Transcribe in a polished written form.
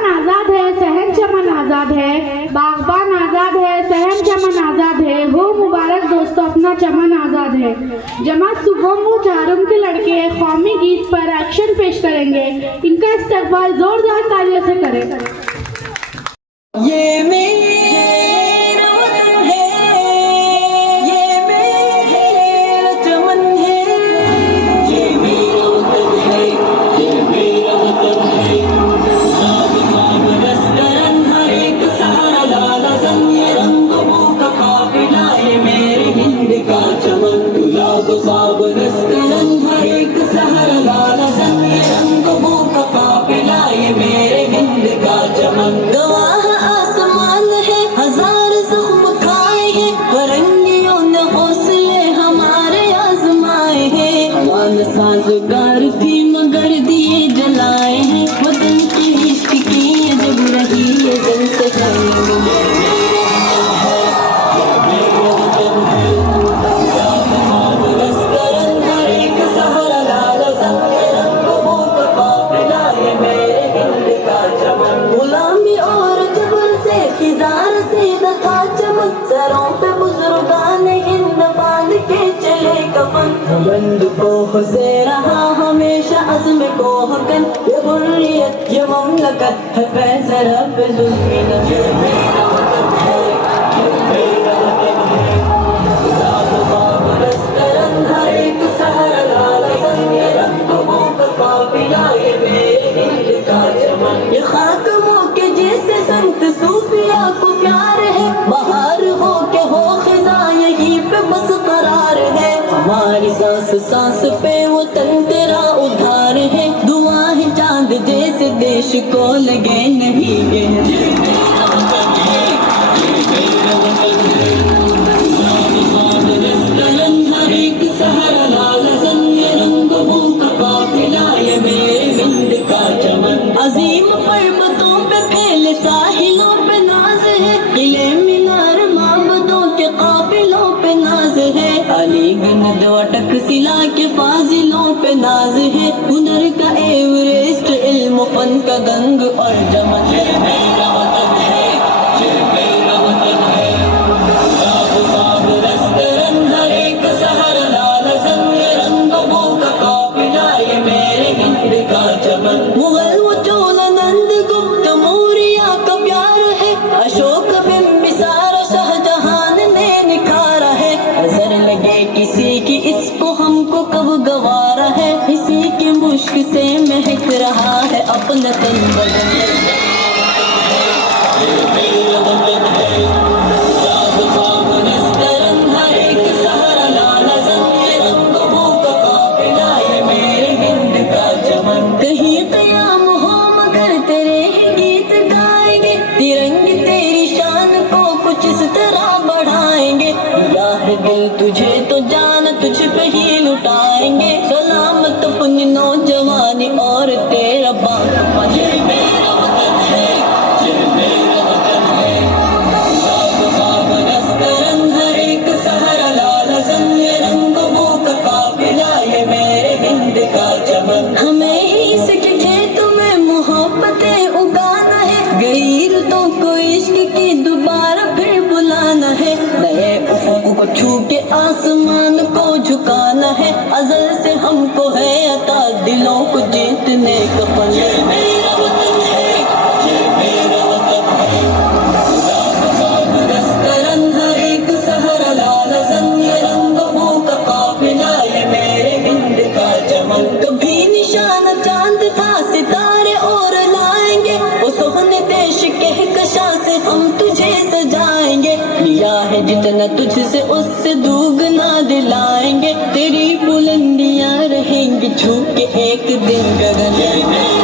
बागबान आजाद है, सहन चमन आजाद है, बागबान आजाद है, सहन चमन आजाद है। हो मुबारक दोस्तों, अपना चमन आजाद है। जमात सुबह वो चारुम के लड़के कौमी गीत पर एक्शन पेश करेंगे। इनका इस्तकबाल जोरदार तालियों से करें। ये मेरा वतन है, ये मेरा चमन है, ये मेरा वतन है, ये मेरा वतन है। लाल बाग रस्तरन हर एक सहारा लाल सन, ये रंगों का काफिला, ये मेरे हिंद का चमन। गुलाब साब रस्तरन हर एक सहारा लाल सन, ये रंगों का काफिला, ये मेरे हिंद का चमन। गवाह आसमान है, हजार ज़ख्म खाए हैं, फरंगियों ने हौसले हमारे आजमाए हैं। अमान साज़गार थी मगर दिए जलाए हैं, वतन की इश्क की ये जग रही है जल से गुलामी और जबर से खिजार से दखा चमक, सरों पे बुजुर्गान हिंद बांध के चले कफन। बंद कोह से रहा हमेशा अज़्म कोह कन, ये हुर्रियत ये ममलकत है फैज़रा पे ज़ुल्मी न। ये मेरा वतन है, ये मेरा वतन है। लाल बाग रस्तरन हर एक सहारा लाल सन, ये रंगों का काफिला, ये मेरे हिंद का चमन। ये खाक के जैसे संत सूफिया को प्यार है, बाहर हो के हो खिजा यहीं पे बस करार है। हमारी सांस सांस पे वो तन तेरा उधार है, दुआ है चांद जैसे देश को लगे नहीं ये। ये मेरा वतन है, ये मेरा वतन है। लाल बाग रस्तरन हर एक सहारा लाल सन, ये रंगों का काफिला, ये मेरे हिंद का चमन। अजीम पर्वतों पे फैले साहिलों पे नाज है, किले मीनार माबदों के काफिलों पे नाज है। अलीगंज अटक सिला के फाजिलों पे नाज है, हुनर का एवरेस्ट इल्म फन का गंग और जमन। ये मेरा वतन है, ये मेरा वतन है। लाल बाग रस्तरन हर एक सहारा लाल सन, ये रंगों का काफिला, ये मेरे हिंद का चमन। मुगल वो चोला नंद गुप्त मौर्या का प्यार है, अशोक बिंबिसार शाहजहान ने निखारा है। नजर लगे किसी की इसको हमको कब गवारा है, इसी की मुश्क से महक रहा है अपना तन बदन। ये मेरा वतन है, लाल बाग रस्तरन हर एक सहारा लाल सन, ये रंगों का काफिला, ये मेरे हिंद का चमन। कहीं कयाम हो मगर तेरे ही गीत गाएंगे, तिरंगे तेरी शान को कुछ इस तरह बढ़ाएंगे। या है दिल तुझे तो जान तुझ पे ही लुटाएंगे, सलामत अपनी नौजवानी और तेरा बापन। ये मेरा वतन है, ये मेरा वतन है। लाल बाग रस्तरन हर एक सहारा लाल सन, ये रंगों का काफिला, ये मेरे हिंद का चमन। हमें ही इसके खेत में मोहब्बतें उगाना है, गई रुतों को इश्क की दोबारा फिर बुलाना है। नए उफक को छू के आसमान को झुकाना है, अज़ल से हमको है अता दिलों को जीतने का फन। ये मेरा वतन है, ये मेरा वतन है। लाल बाग रस्तरन हर एक सहारा लाल सन, ये रंगों का काफिला, ये मेरे हिंद का चमन। कभी निशाना चांद था सितारे और लाएंगे, वो सोहने देश के कशा से हम तुझे सजाएंगे। लिया है जितना तुझसे उससे दुगना दिलाएंगे, तेरी बुलंदियां रहेंगी छू के एक दिन गगन।